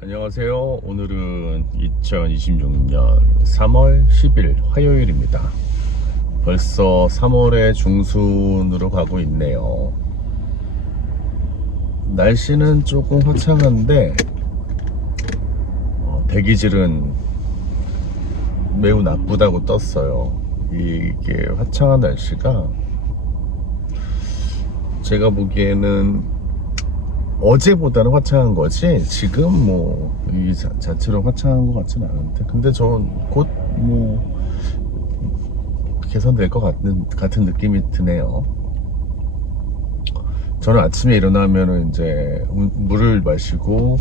안녕하세요. 오늘은 2026년 3월 10일 화요일입니다. 벌써 3월의 중순으로 가고 있네요. 날씨는 조금 화창한데 대기질은 매우 나쁘다고 떴어요. 이게 화창한 날씨가 제가 보기에는 어제보다는 화창한 거지 지금 뭐 이 자체로 화창한 것 같지는 않은데, 근데 전 곧 뭐 개선될 것 같은 느낌이 드네요. 저는 아침에 일어나면은 이제 물을 마시고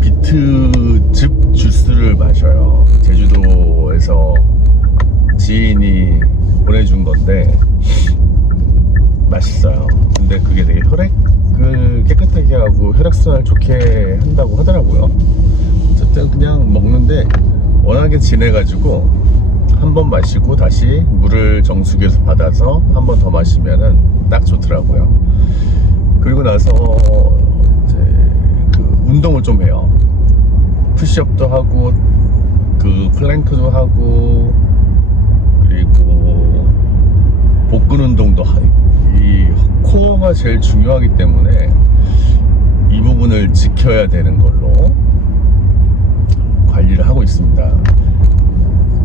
비트즙 주스를 마셔요. 제주도에서 지인이 보내준 건데 맛있어요. 근데 그게 되게 혈액을 깨끗하게 하고 혈액순환을 좋게 한다고 하더라고요. 어쨌든 그냥 먹는데 워낙에 진해가지고 한 번 마시고 다시 물을 정수기에서 받아서 한 번 더 마시면은 딱 좋더라고요. 그리고 나서 이제 그 운동을 좀 해요. 푸시업도 하고 그 플랭크도 하고 그리고 복근 운동도 이 코어가 제일 중요하기 때문에 이 부분을 지켜야 되는 걸로 관리를 하고 있습니다.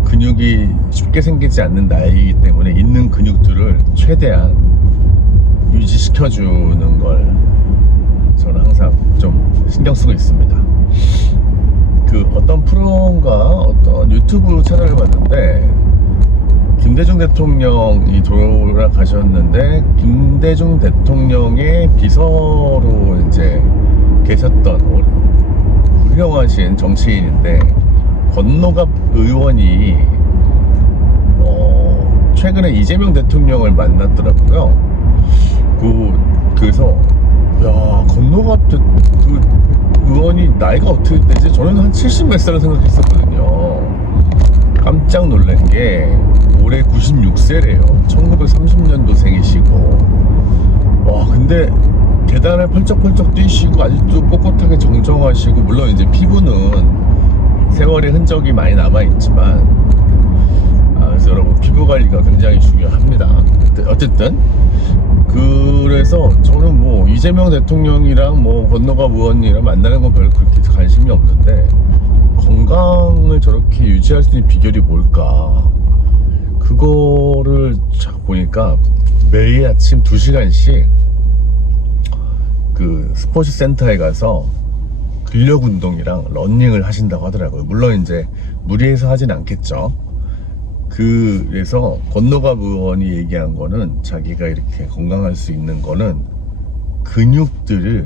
근육이 쉽게 생기지 않는 나이이기 때문에 있는 근육들을 최대한 유지시켜주는 걸 저는 항상 좀 신경 쓰고 있습니다. 그 어떤 프로인가 어떤 유튜브 채널을 봤는데 김대중 대통령이 돌아가셨는데 김대중 대통령의 비서로 이제 계셨던 훌륭하신 정치인인데 권노갑 의원이 최근에 이재명 대통령을 만났더라고요. 그래서 야, 권노갑 그 의원이 나이가 어떻게 되지? 저는 한 70 몇 살을 생각했었거든요. 깜짝 놀란 게 올해 96세래요. 1930년도생이시고 와, 근데 계단을 펄쩍펄쩍 뛰시고 아직도 꼿꼿하게 정정하시고, 물론 이제 피부는 세월의 흔적이 많이 남아있지만 그래서 여러분 피부 관리가 굉장히 중요합니다. 어쨌든 그래서 저는 뭐 이재명 대통령이랑 뭐 권노갑 의원이랑 만나는 건 별로 그렇게 관심이 없는데 건강을 저렇게 유지할 수 있는 비결이 뭘까, 그거를 쫙 보니까 매일 아침 2시간씩 그 스포츠 센터에 가서 근력 운동이랑 러닝을 하신다고 하더라고요. 물론 이제 무리해서 하진 않겠죠. 그래서 권노갑 의원이 얘기한 거는 자기가 이렇게 건강할 수 있는 거는 근육들이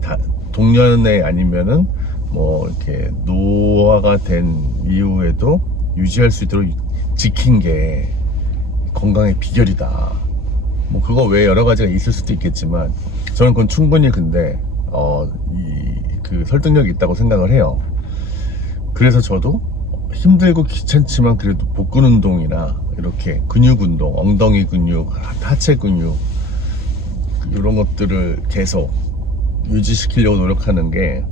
다 동년에 아니면은 뭐 이렇게 노화가 된 이후에도 유지할 수 있도록 지킨 게 건강의 비결이다. 뭐 그거 외에 여러 가지가 있을 수도 있겠지만 저는 그건 충분히 근데 그 설득력이 있다고 생각을 해요. 그래서 저도 힘들고 귀찮지만 그래도 복근 운동이나 이렇게 근육 운동, 엉덩이 근육, 하체 근육 이런 것들을 계속 유지시키려고 노력하는 게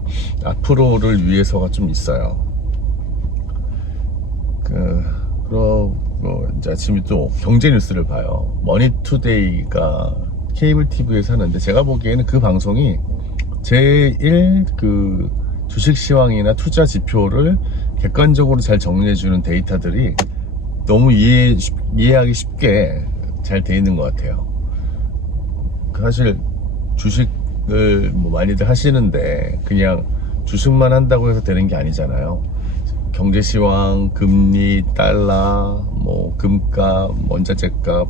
앞으로를 위해서가 좀 있어요. 그리고 이제 아침에 또 경제 뉴스를 봐요. 머니투데이가 케이블 TV에서 하는데 제가 보기에는 그 방송이 제일 그 주식 시황이나 투자 지표를 객관적으로 잘 정리해주는 데이터들이 너무 이해하기 쉽게 잘 돼 있는 것 같아요. 사실 주식을 뭐 많이들 하시는데 그냥 주식만 한다고 해서 되는 게 아니잖아요. 경제 시황, 금리, 달러, 뭐 금값, 원자재값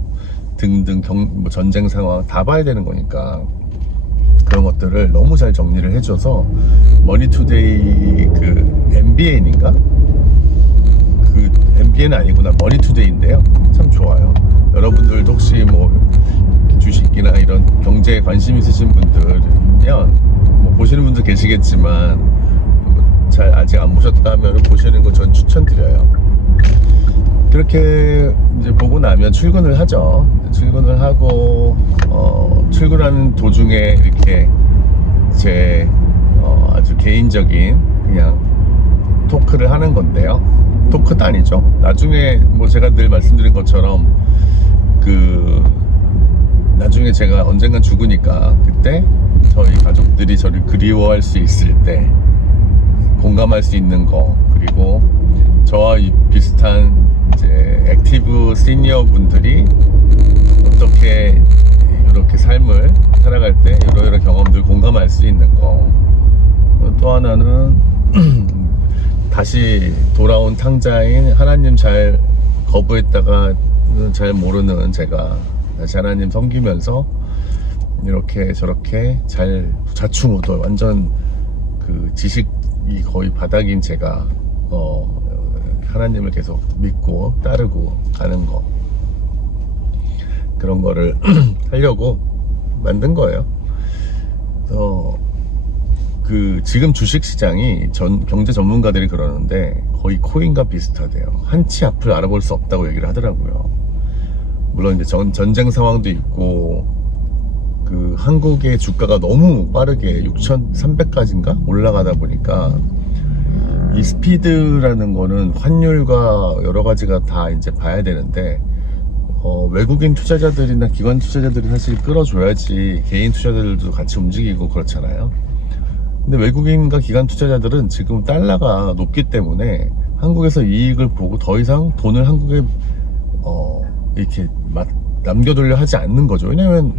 등등 뭐 전쟁 상황 다 봐야 되는 거니까 그런 것들을 너무 잘 정리를 해줘서 머니투데이 그 MBN인가? 그 MBN 아니구나, 머니투데이인데요. 참 좋아요. 여러분들도 혹시 뭐 주식이나 이런 경제에 관심 있으신 분들이면 뭐 보시는 분들 계시겠지만 잘 아직 안 보셨다면 보시는 거 전 추천드려요. 그렇게 이제 보고 나면 출근을 하죠. 출근을 하고 출근하는 도중에 이렇게 제 아주 개인적인 그냥 토크를 하는 건데요. 토크도 아니죠. 나중에 뭐 제가 늘 말씀드린 것처럼 나중에 제가 언젠간 죽으니까 그때 저희 가족들이 저를 그리워할 수 있을 때 공감할 수 있는 거, 그리고 저와 비슷한 이제 액티브 시니어 분들이 어떻게 이렇게 삶을 살아갈 때 이런 경험들 공감할 수 있는 거. 또 하나는 다시 돌아온 탕자인 하나님 잘 거부했다가 잘 모르는 제가 다시 하나님 섬기면서 이렇게 저렇게 잘 좌충우돌 완전 그 지식이 거의 바닥인 제가 하나님을 계속 믿고 따르고 가는 거, 그런 거를 하려고 만든 거예요. 지금 주식시장이 경제 전문가들이 그러는데 거의 코인과 비슷하대요. 한치 앞을 알아볼 수 없다고 얘기를 하더라고요. 물론 이제 전쟁 상황도 있고, 한국의 주가가 너무 빠르게 6,300까지인가 올라가다 보니까 이 스피드라는 거는 환율과 여러 가지가 다 이제 봐야 되는데, 외국인 투자자들이나 기관 투자자들이 사실 끌어줘야지 개인 투자자들도 같이 움직이고 그렇잖아요. 근데 외국인과 기관 투자자들은 지금 달러가 높기 때문에 한국에서 이익을 보고 더 이상 돈을 한국에 이렇게 남겨두려 하지 않는 거죠. 왜냐면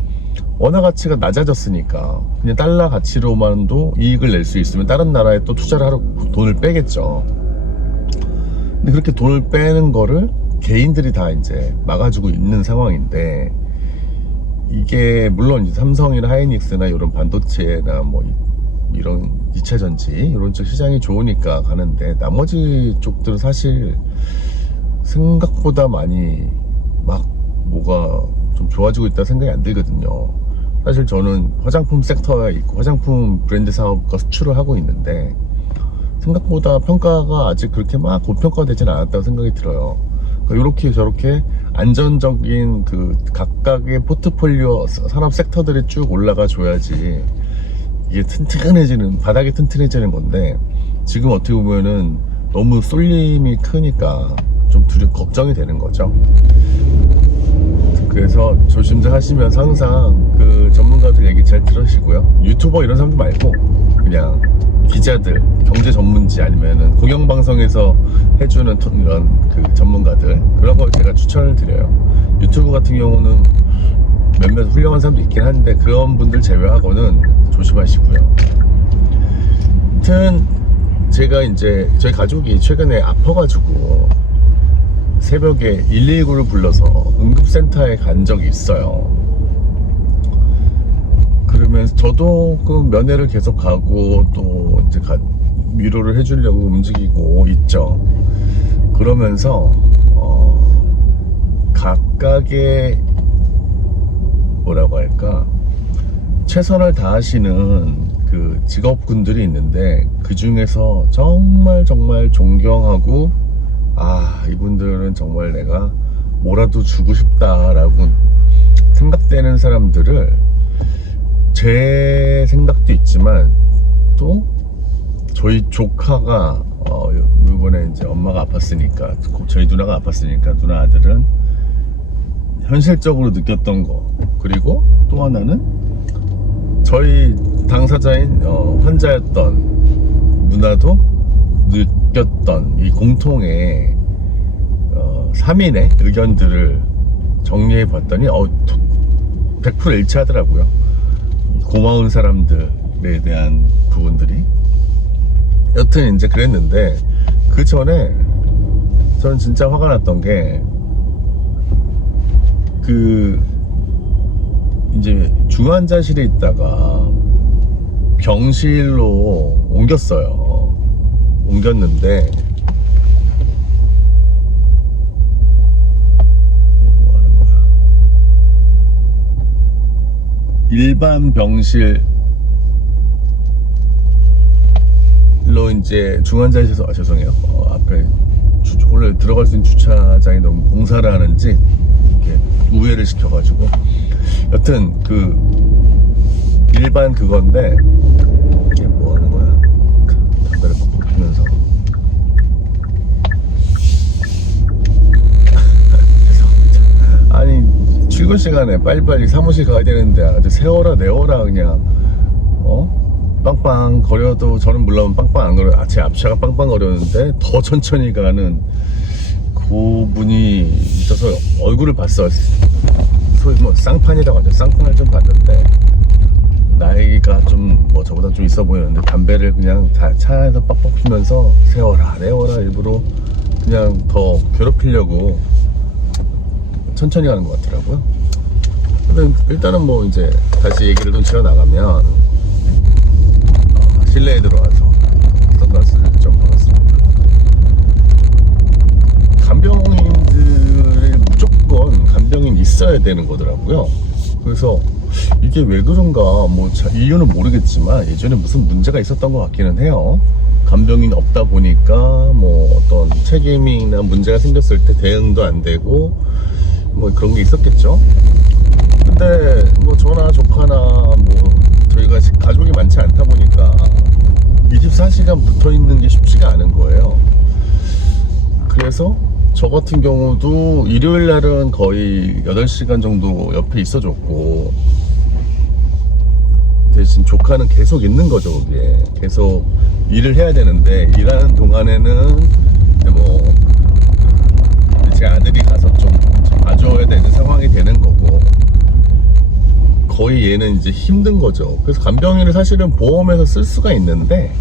원화 가치가 낮아졌으니까 그냥 달러 가치로만도 이익을 낼 수 있으면 다른 나라에 또 투자를 하러 돈을 빼겠죠. 근데 그렇게 돈을 빼는 거를 개인들이 다 이제 막아주고 있는 상황인데, 이게 물론 이제 삼성이나 하이닉스나 이런 반도체나 뭐 이런 2차전지 이런 쪽 시장이 좋으니까 가는데, 나머지 쪽들은 사실 생각보다 많이 막 뭐가 좀 좋아지고 있다 생각이 안 들거든요. 사실 저는 화장품 섹터에 있고 화장품 브랜드 사업과 수출을 하고 있는데, 생각보다 평가가 아직 그렇게 막 고평가되진 않았다고 생각이 들어요. 이렇게 저렇게 안전적인 각각의 포트폴리오 산업 sek터들이 쭉 올라가 줘야지 이게 튼튼해지는, 바닥이 튼튼해지는 건데, 지금 어떻게 보면은 너무 쏠림이 크니까 좀 걱정이 되는 거죠. 그래서 조심들 하시면서 항상 전문가들 얘기 잘 들으시고요. 유튜버 이런 사람들 말고 그냥 기자들, 경제 전문지 아니면은 공영방송에서 해주는 이런 전문가들, 그런 걸 제가 추천을 드려요. 유튜브 같은 경우는 몇몇 훌륭한 사람도 있긴 한데 그런 분들 제외하고는 조심하시고요. 아무튼 제가 이제 저희 가족이 최근에 아파가지고 새벽에 119를 불러서 응급센터에 간 적이 있어요. 그러면서 저도 면회를 계속 가고 또 이제 위로를 해주려고 움직이고 있죠. 그러면서 각각의 뭐라고 할까, 최선을 다하시는 직업군들이 있는데, 그 중에서 정말 존경하고, 이분들은 정말 내가 뭐라도 주고 싶다라고 생각되는 사람들을, 제 생각도 있지만 또 저희 조카가 이번에 이제 엄마가 아팠으니까, 저희 누나가 아팠으니까 누나 아들은 현실적으로 느꼈던 거, 그리고 또 하나는 저희 당사자인 환자였던 누나도 느꼈던 이 공통의 3인의 의견들을 정리해 봤더니 100% 일치하더라고요. 고마운 사람들에 대한 부분들이. 여튼 이제 그랬는데, 그 전에 저는 진짜 화가 났던 게, 이제 중환자실에 있다가 병실로 옮겼어요. 옮겼는데 뭐 하는 거야? 일반 병실로 이제 중환자실에서, 죄송해요. 앞에 원래 들어갈 수 있는 주차장이 너무 공사를 하는지 이렇게 우회를 시켜가지고, 여튼 일반 그건데 출근 시간에 빨리빨리 사무실 가야 되는데 아주 세워라 내워라 그냥 빵빵 거려도, 저는 물론 빵빵 안 거려, 제 앞차가 빵빵 거렸는데 더 천천히 가는 그분이 있어서 얼굴을 봤어. 소위 뭐 쌍판이라고 하죠. 쌍판을 좀 봤는데 나이가 좀 뭐 저보다 좀 있어 보이는데 담배를 그냥 다 차 안에서 빡빡 피면서 세워라 내워라 일부러 그냥 더 괴롭히려고 천천히 가는 것 같더라고요. 근데 일단은 뭐 이제 다시 얘기를 좀 지어나가면 실내에 들어와서 선글라스를 좀 벗었습니다. 간병인들이 무조건 간병인 있어야 되는 거더라고요. 그래서 이게 왜 그런가 뭐 이유는 모르겠지만 예전에 무슨 문제가 있었던 것 같기는 해요. 간병인 없다 보니까 뭐 어떤 책임이나 문제가 생겼을 때 대응도 안 되고 뭐 그런 게 있었겠죠. 근데 뭐 저나 조카나 뭐 저희가 가족이 많지 않다 보니까 24시간 붙어 있는 게 쉽지가 않은 거예요. 그래서 저 같은 경우도 일요일 날은 거의 8시간 정도 옆에 있어줬고, 대신 조카는 계속 있는 거죠. 거기에 계속 일을 해야 되는데, 일하는 동안에는 뭐 제 아들이 가서 좀 봐줘야 되는 상황이 되는 거고, 거의 얘는 이제 힘든 거죠. 그래서 간병인을 사실은 보험에서 쓸 수가 있는데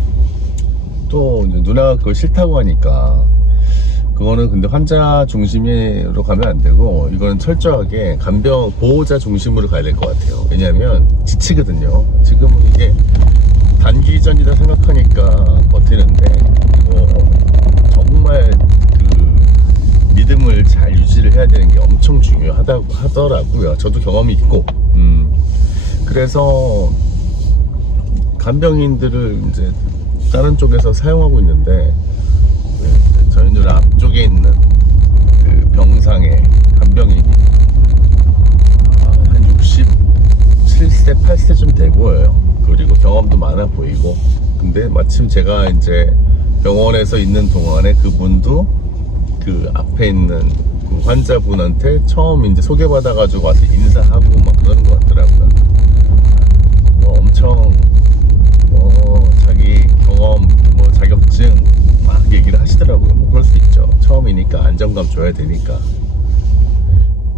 또 이제 누나가 그걸 싫다고 하니까, 그거는 근데 환자 중심으로 가면 안 되고 이거는 철저하게 간병 보호자 중심으로 가야 될 것 같아요. 왜냐하면 지치거든요. 지금은 이게 단기전이다 생각하니까 버티는데 정말 그 믿음을 잘 유지를 해야 되는 게 엄청 중요하다고 하더라고요. 저도 경험이 있고. 그래서 간병인들을 이제 다른 쪽에서 사용하고 있는데, 저희 누나 앞쪽에 있는 그 병상에 간병인이 한 67세, 8세쯤 돼 보여요. 그리고 경험도 많아 보이고. 근데 마침 제가 이제 병원에서 있는 동안에 그분도 그 앞에 있는 그 환자분한테 처음 이제 소개받아가지고 와서 인사하고 막 그러는 것 같더라고요. 뭐 엄청 자기 경험, 뭐 자격증 막 얘기를 하시더라고요. 뭐 그럴 수 있죠. 처음이니까 안정감 줘야 되니까.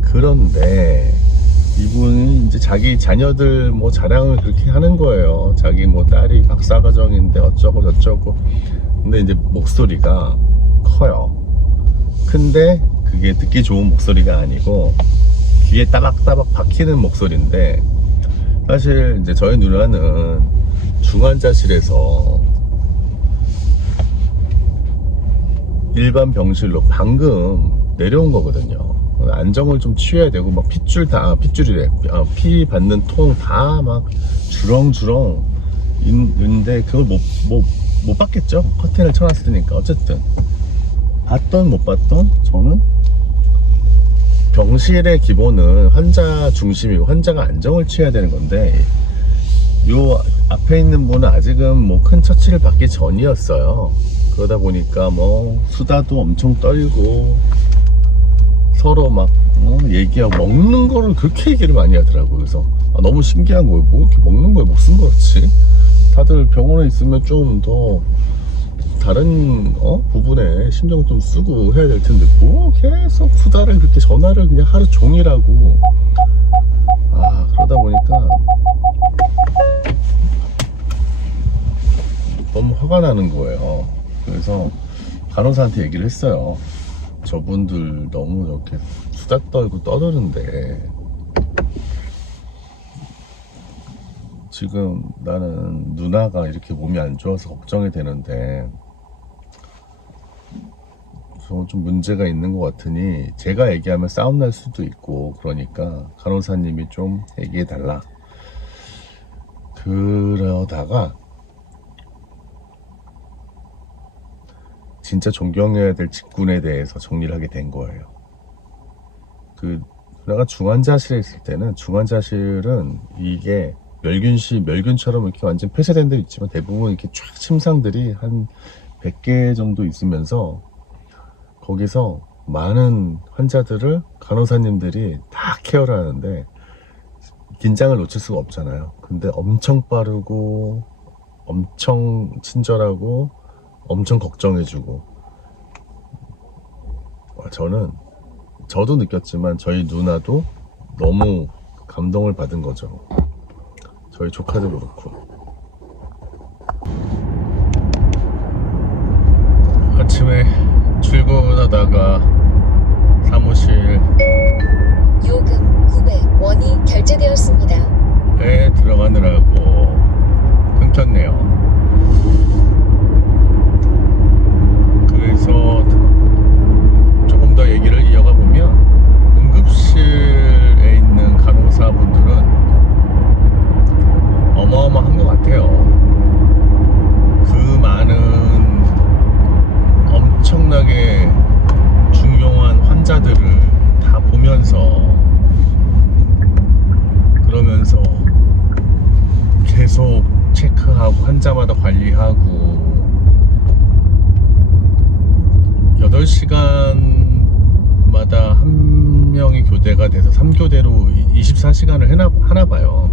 그런데 이분이 이제 자기 자녀들 뭐 자랑을 그렇게 하는 거예요. 자기 뭐 딸이 박사과정인데 어쩌고 저쩌고. 근데 이제 목소리가 커요. 근데 그게 듣기 좋은 목소리가 아니고 귀에 따박따박 박히는 목소리인데, 사실 이제 저희 누나는 중환자실에서 일반 병실로 방금 내려온 거거든요. 안정을 좀 취해야 되고, 막 핏줄이래. 피 받는 통 다 막 주렁주렁 있는데 그걸 못 받겠죠. 커튼을 쳐놨으니까. 어쨌든 봤던 못 봤던 저는 병실의 기본은 환자 중심이고 환자가 안정을 취해야 되는 건데, 요 앞에 있는 분은 아직은 뭐 큰 처치를 받기 전이었어요. 그러다 보니까 뭐 수다도 엄청 떨고 서로 막 얘기하고, 먹는 거를 그렇게 얘기를 많이 하더라고요. 그래서 너무 신기한 거예요. 뭐 이렇게 먹는 거에 목숨 걸었지? 다들 병원에 있으면 좀 더 다른 부분에 신경 좀 쓰고 해야 될 텐데 뭐 계속 수다를 그렇게 전화를 그냥 하루 종일 하고, 그러다 보니까 너무 화가 나는 거예요. 그래서 간호사한테 얘기를 했어요. 저분들 너무 이렇게 수다 떨고 떠드는데 지금 나는 누나가 이렇게 몸이 안 좋아서 걱정이 되는데 좀 문제가 있는 것 같으니 제가 얘기하면 싸움 날 수도 있고, 그러니까 간호사님이 좀 얘기해 달라. 그러다가 진짜 존경해야 될 직군에 대해서 정리를 하게 된 거예요. 내가 중환자실에 있을 때는, 중환자실은 이게 멸균처럼 이렇게 완전 폐쇄된 데 있지만 대부분 이렇게 쫙 침상들이 한 100개 정도 있으면서 거기서 많은 환자들을 간호사님들이 다 케어를 하는데 긴장을 놓칠 수가 없잖아요. 근데 엄청 빠르고 엄청 친절하고 엄청 걱정해주고, 저도 느꼈지만 저희 누나도 너무 감동을 받은 거죠. 저희 조카도 그렇고. 아침에 출근하다가 사무실에 요금 900원이 결제되었습니다. 들어가느라고 끊겼네요. 그래서 조금 더 얘기를 이어가 보면, 응급실에 있는 간호사분들은 어마어마한 것 같아요. 그 많은 엄청나게 중요한 환자들을 다 그러면서 계속 체크하고 환자마다 관리하고 8시간마다 한 명이 교대가 돼서 3교대로 24시간을 하나 봐요.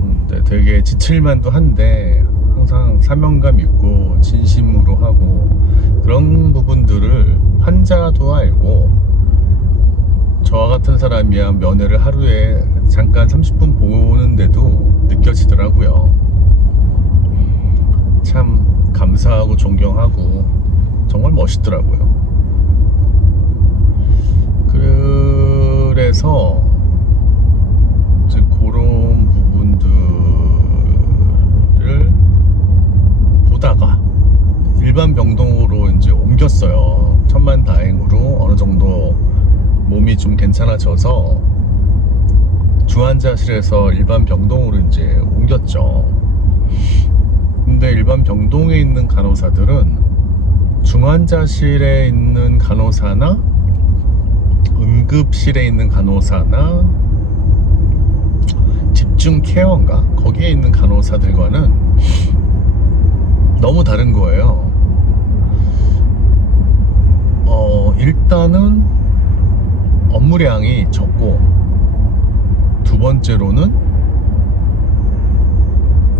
근데 되게 지칠만도 한데 항상 사명감 있고 진심으로 하고, 그런 부분들을 환자도 알고 저와 같은 사람이야 면회를 하루에 잠깐 30분 보는데도 느껴지더라고요. 참 감사하고 존경하고 정말 멋있더라고요. 그래서 이제 그런 부분들을 보다가 일반 병동으로 이제 옮겼어요. 천만다행으로 어느 정도 몸이 좀 괜찮아져서 중환자실에서 일반 병동으로 이제 옮겼죠. 근데 일반 병동에 있는 간호사들은 중환자실에 있는 간호사나 응급실에 있는 간호사나 집중 케어인가? 거기에 있는 간호사들과는 너무 다른 거예요. 일단은 업무량이 적고, 두 번째로는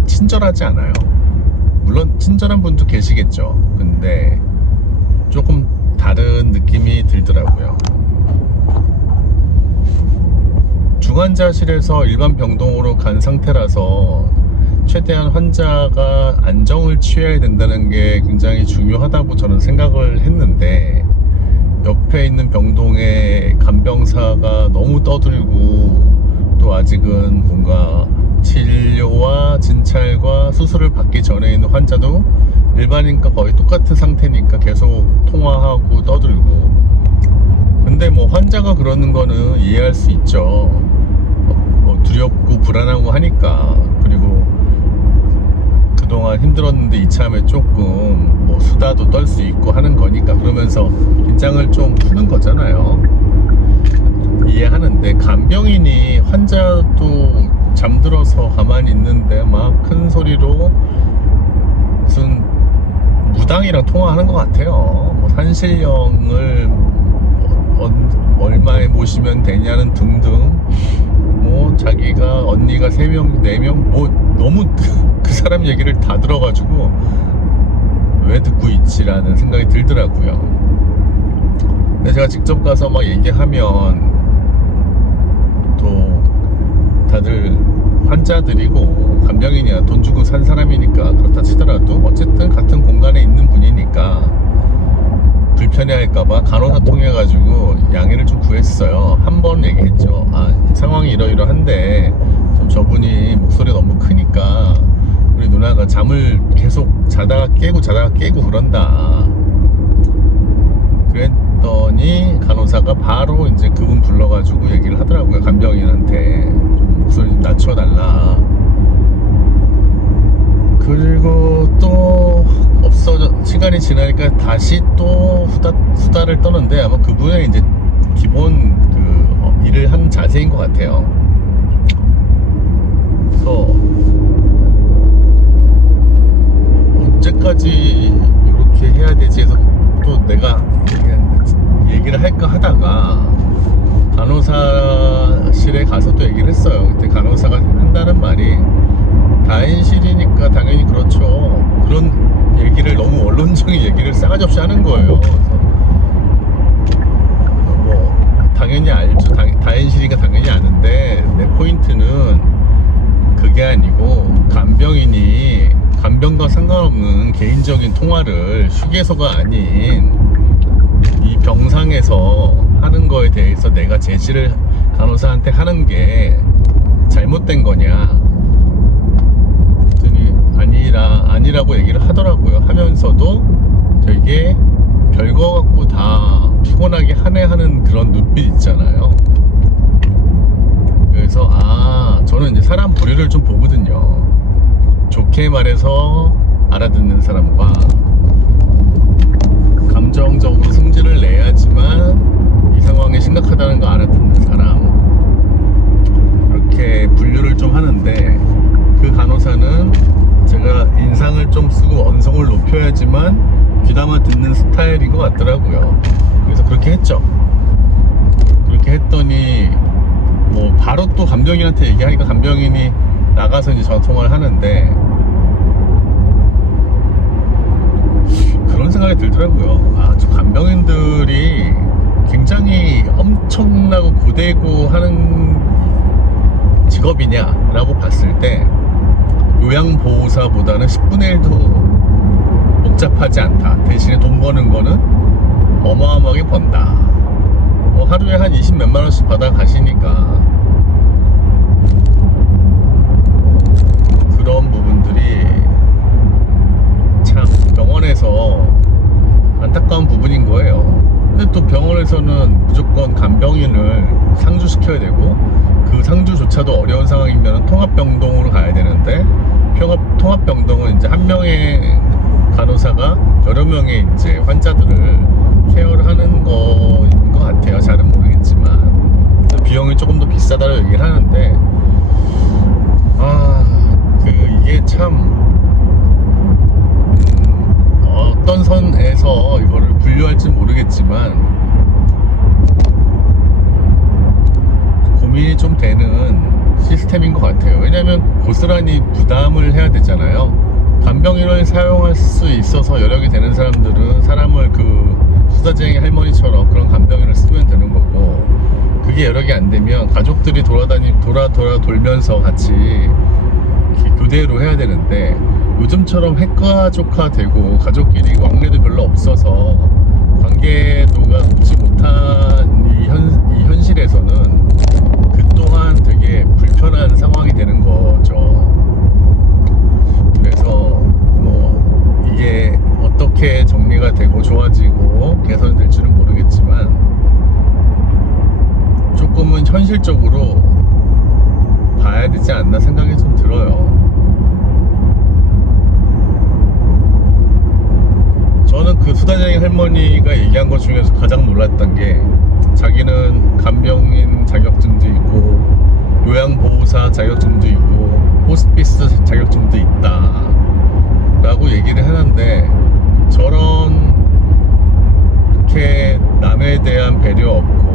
친절하지 않아요. 물론 친절한 분도 계시겠죠. 근데 조금 다른 느낌이 들더라고요. 중환자실에서 일반 병동으로 간 상태라서 최대한 환자가 안정을 취해야 된다는 게 굉장히 중요하다고 저는 생각을 했는데, 옆에 있는 병동에 간병사가 너무 떠들고, 또 아직은 뭔가 진료와 진찰과 수술을 받기 전에 있는 환자도 일반인과 거의 똑같은 상태니까 계속 통화하고 떠들고. 근데 뭐 환자가 그러는 거는 이해할 수 있죠. 두렵고 불안하고 하니까. 그리고 그동안 힘들었는데 이참에 조금 뭐 수다도 떨 수 있고 하는 거니까, 그러면서 긴장을 좀 푸는 거잖아요. 이해하는데, 간병인이 환자도 잠들어서 가만히 있는데 막 큰 소리로 무슨 무당이랑 통화하는 것 같아요. 뭐 산신령을 얼마에 모시면 되냐는 등등, 뭐 자기가 언니가 3명 4명 뭐 너무 그 사람 얘기를 다 들어가지고 왜 듣고 있지라는 생각이 들더라고요. 근데 제가 직접 가서 막 얘기하면 또 다들 환자들이고 간병인이야 돈 주고 산 사람이니까 그렇다 치더라도 어쨌든 같은 공간에 있는 분이니까 불편해할까봐 간호사 통해가지고 양해를 좀 구했어요. 한 번 얘기했죠. 상황이 이러이러한데 좀 저분이 목소리가 너무 크니까 우리 누나가 잠을 계속 자다가 깨고 그런다. 그랬더니 간호사가 바로 이제 그분 불러가지고 얘기를 하더라고요. 간병인한테 좀 목소리 좀 낮춰달라. 그리고 또 시간이 지나니까 다시 또 수다를 떠는데, 아마 그분의 이제 기본 일을 하는 자세인 것 같아요. 그래서 언제까지 이렇게 해야 되지 해서 또 내가 얘기를 할까 하다가 간호사실에 가서 또 얘기를 했어요. 그때 간호사가 한다는 말이 다인실이니까 당연히 그렇죠. 그런 얘기를 너무 원론적인 얘기를 싸가지 없이 하는 거예요. 그래서 뭐 당연히 알죠. 다인실이니까 당연히 아는데 내 포인트는 그게 아니고 간병과 상관없는 개인적인 통화를 휴게소가 아닌 이 병상에서 하는 거에 대해서 내가 제지를 간호사한테 하는 게 잘못된 거냐 그랬더니 아니라고 얘기를 하더라고요. 하면서도 되게 별거 갖고 다 피곤하게 하는 그런 눈빛 있잖아요. 그래서 저는 이제 사람 부류를 좀 보거든요. 좋게 말해서 알아듣는 사람과 감정적으로 승질을 내야지만 이 상황이 심각하다는 거 알아듣는 사람, 이렇게 분류를 좀 하는데 그 간호사는 제가 인상을 좀 쓰고 언성을 높여야지만 귀담아 듣는 스타일인 것 같더라고요. 그래서 그렇게 했죠. 그렇게 했더니 뭐 바로 또 간병인한테 얘기하니까 간병인이 나가서 이제 전통을 하는데 그런 생각이 들더라고요. 저 간병인들이 굉장히 엄청나고 고되고 하는 직업이냐라고 봤을 때 요양보호사보다는 10분의 1도 복잡하지 않다. 대신에 돈 버는 거는 어마어마하게 번다. 뭐 하루에 한 20 몇만 원씩 받아 가시니까 그런 부분들이 참 병원에서 안타까운 부분인 거예요. 근데 또 병원에서는 무조건 간병인을 상주시켜야 되고 그 상주조차도 어려운 상황이면 통합병동으로 가야 되는데 통합병동은 이제 한 명의 간호사가 여러 명의 이제 환자들을 케어를 하는 거인 것 같아요. 잘은 모르겠지만 비용이 조금 더 비싸다고 얘기를 하는데 이게 참 어떤 선에서 이거를 분류할지 모르겠지만 고민이 좀 되는 시스템인 것 같아요. 왜냐면 고스란히 부담을 해야 되잖아요. 간병인을 사용할 수 있어서 여력이 되는 사람들은 사람을 그 수다쟁이 할머니처럼 그런 간병인을 쓰면 되는 거고, 그게 여력이 안 되면 가족들이 돌면서 같이 교대로 해야 되는데, 요즘처럼 핵가족화되고 가족끼리 왕래도 별로 없어서 관계도가 높지 못한 이 현실에서는 그 또한 되게 불편한 상황이 되는 거죠. 그래서 뭐 이게 어떻게 정리가 되고 좋아지고 개선될지는 모르겠지만 조금은 현실적으로 봐야 되지 않나 생각이 좀 들어요. 저는 그 수다쟁이 할머니가 얘기한 것 중에서 가장 놀랐던 게, 자기는 간병인 자격증도 있고 요양보호사 자격증도 있고 호스피스 자격증도 있다 라고 얘기를 했는데, 저런 이렇게 남에 대한 배려 없고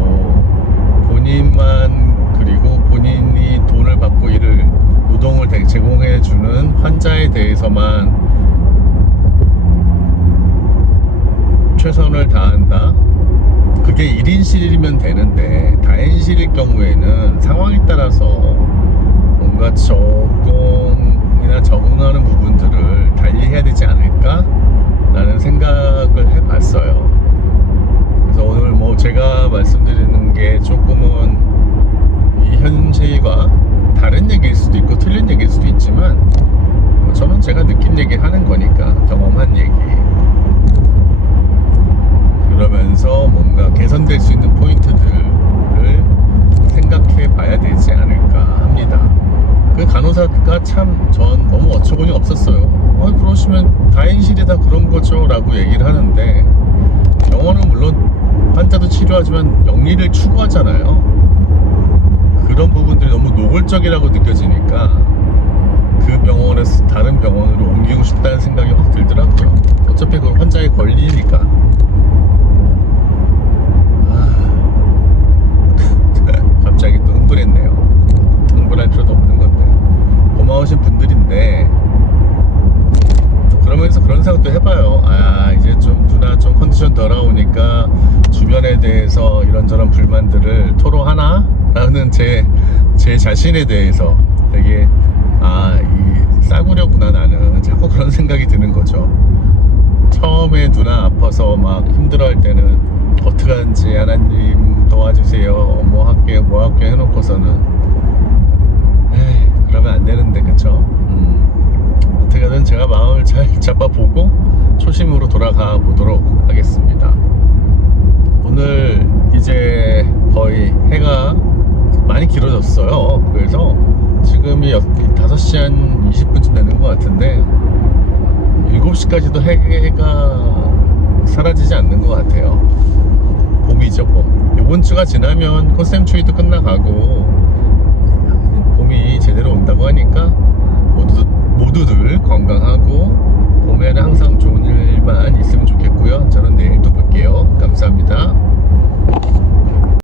그리고 본인이 돈을 받고 노동을 제공해주는 환자에 대해서만 최선을 다한다? 그게 1인실이면 되는데 다인실일 경우에는 상황에 따라서 뭔가 적응하는 부분들을 달리해야 되지 않을까? 라는 생각을 해봤어요. 그래서 오늘 뭐 제가 말씀드리는 게 조금은 이 현실과 다른 얘기일 수도 있고 틀린 얘기일 수도 있지만, 저는 제가 느낀 얘기 하는 거니까, 경험한 얘기. 그러면서 뭔가 개선될 수 있는 포인트들을 생각해 봐야 되지 않을까 합니다. 그 간호사가 참 전 너무 어처구니 없었어요. 그러시면 다인실이다 그런 거죠 라고 얘기를 하는데, 병원은 물론 환자도 치료하지만 영리를 추구하잖아요. 그런 부분들이 너무 노골적이라고 느껴지니까 그 병원에서 다른 병원으로 옮기고 싶다는 생각이 확 들더라고요. 어차피 그건 환자의 권리니까. 대해서 이런저런 불만들을 토로하나? 라는 제 자신에 대해서 되게 이 싸구려구나 나는 자꾸 그런 생각이 드는 거죠. 처음에 누나 아파서 막 힘들어할 때는 어떡하는지 하나님 도와주세요 뭐 할게요 해놓고서는 그러면 안 되는데 그쵸? 어떻게든 제가 마음을 잘 잡아보고 초심으로 돌아가 보도록 하겠습니다. 오늘 이제 거의 해가 많이 길어졌어요. 그래서 지금이 5시 한 20분쯤 되는 것 같은데 7시까지도 해가 사라지지 않는 것 같아요. 봄이죠, 봄. 이번 주가 지나면 꽃샘추위도 끝나가고